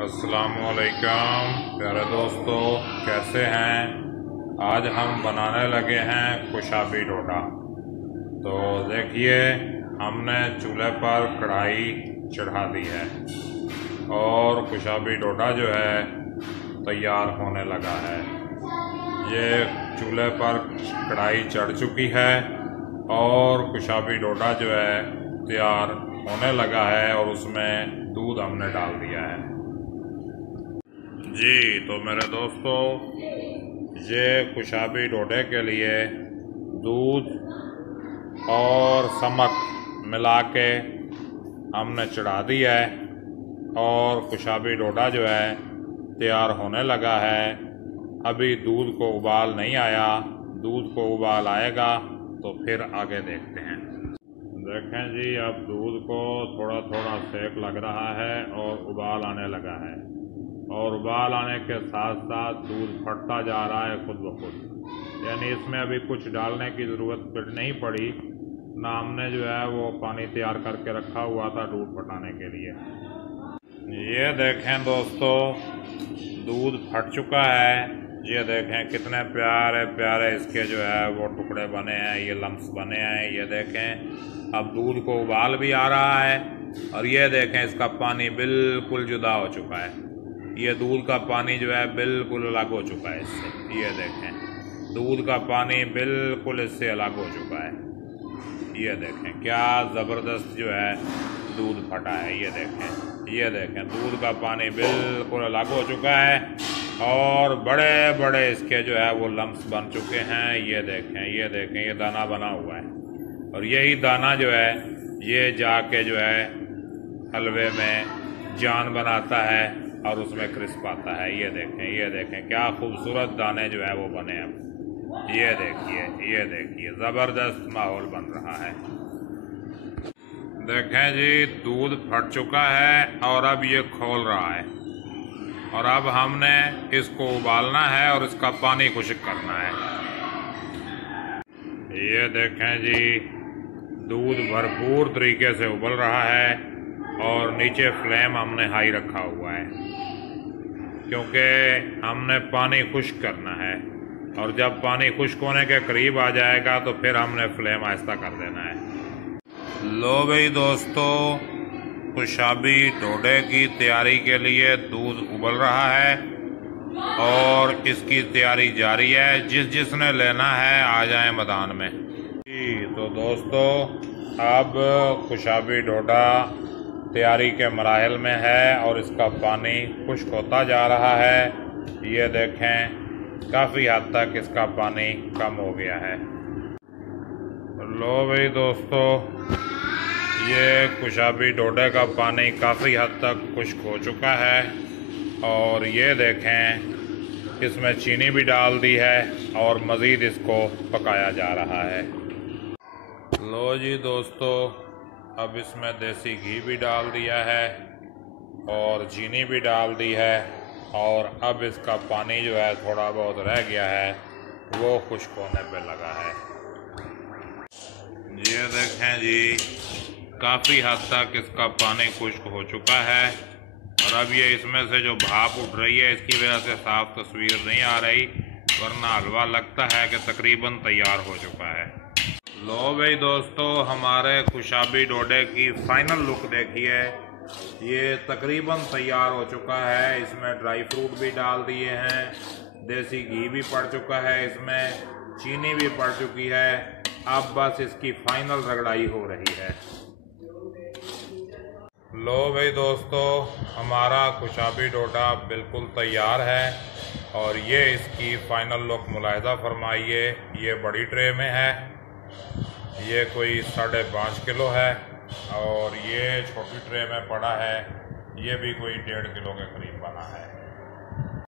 अस्सलामुअलैकुम प्यारे दोस्तों, कैसे हैं। आज हम बनाने लगे हैं खुशाबी डोडा। तो देखिए, हमने चूल्हे पर कढ़ाई चढ़ा दी है और खुशाबी डोडा जो है तैयार होने लगा है। ये चूल्हे पर कढ़ाई चढ़ चुकी है और खुशाबी डोडा जो है तैयार होने लगा है और उसमें दूध हमने डाल दिया है जी। तो मेरे दोस्तों, ये खुशाबी डोडे के लिए दूध और समक मिला के हमने चढ़ा दी है और खुशाबी डोडा जो है तैयार होने लगा है। अभी दूध को उबाल नहीं आया, दूध को उबाल आएगा तो फिर आगे देखते हैं। देखें जी, अब दूध को थोड़ा थोड़ा सेक लग रहा है और उबाल आने लगा है और उबाल आने के साथ साथ दूध फटता जा रहा है खुद ब खुद। यानी इसमें अभी कुछ डालने की ज़रूरत नहीं पड़ी ना। हमने जो है वो पानी तैयार करके रखा हुआ था दूध फटाने के लिए। ये देखें दोस्तों, दूध फट चुका है। ये देखें कितने प्यारे प्यारे इसके जो है वो टुकड़े बने हैं, ये लम्स बने हैं। ये देखें, अब दूध को उबाल भी आ रहा है और ये देखें इसका पानी बिल्कुल जुदा हो चुका है। ये दूध का पानी जो है बिल्कुल अलग हो चुका है इससे। ये देखें, दूध का पानी बिल्कुल इससे अलग हो चुका है। ये देखें क्या ज़बरदस्त जो है दूध फटा है। ये देखें दूध का पानी बिल्कुल अलग हो चुका है और बड़े बड़े इसके जो है वो लम्स बन चुके हैं। ये देखें ये दाना बना हुआ है और यही दाना जो है ये जाके जो है हलवे में जान बनाता है और उसमें क्रिस्प आता है। ये देखें क्या खूबसूरत दाने जो है वो बने हैं। ये देखिए ज़बरदस्त माहौल बन रहा है। देखें जी, दूध फट चुका है और अब ये खोल रहा है और अब हमने इसको उबालना है और इसका पानी खुश्क करना है। ये देखें जी, दूध भरपूर तरीके से उबल रहा है और नीचे फ्लेम हमने हाई रखा हुआ है क्योंकि हमने पानी खुश्क करना है और जब पानी खुश्क होने के करीब आ जाएगा तो फिर हमने फ्लेम आहिस्ता कर देना है। लो भाई दोस्तों, खुशाबी डोडे की तैयारी के लिए दूध उबल रहा है और इसकी तैयारी जारी है। जिसने लेना है आ जाए मैदान में जी। तो दोस्तों, अब खुशाबी डोडा तैयारी के मराहिल में है और इसका पानी खुश्क होता जा रहा है। ये देखें काफ़ी हद तक इसका पानी कम हो गया है। लो भाई दोस्तों, ये खुशाबी डोडे का पानी काफ़ी हद तक खुश्क हो चुका है और ये देखें इसमें चीनी भी डाल दी है और मज़ीद इसको पकाया जा रहा है। लो जी दोस्तों, अब इसमें देसी घी भी डाल दिया है और चीनी भी डाल दी है और अब इसका पानी जो है थोड़ा बहुत रह गया है वो खुश्क होने पे लगा है। ये देखें जी, काफ़ी हद तक इसका पानी खुश्क हो चुका है और अब ये इसमें से जो भाप उठ रही है इसकी वजह से साफ तस्वीर नहीं आ रही, वरना हलवा लगता है कि तकरीबन तैयार हो चुका है। लो भाई दोस्तों, हमारे खुशाबी डोडे की फाइनल लुक देखिए। ये तकरीबन तैयार हो चुका है। इसमें ड्राई फ्रूट भी डाल दिए हैं, देसी घी भी पड़ चुका है, इसमें चीनी भी पड़ चुकी है। अब बस इसकी फाइनल रगड़ाई हो रही है। लो भाई दोस्तों, हमारा खुशाबी डोडा बिल्कुल तैयार है और ये इसकी फाइनल लुक मुलाहिजा फरमाइए। ये बड़ी ट्रे में है, ये कोई 5.5 किलो है और ये छोटी ट्रे में पड़ा है, ये भी कोई 1.5 किलो के करीब बना है।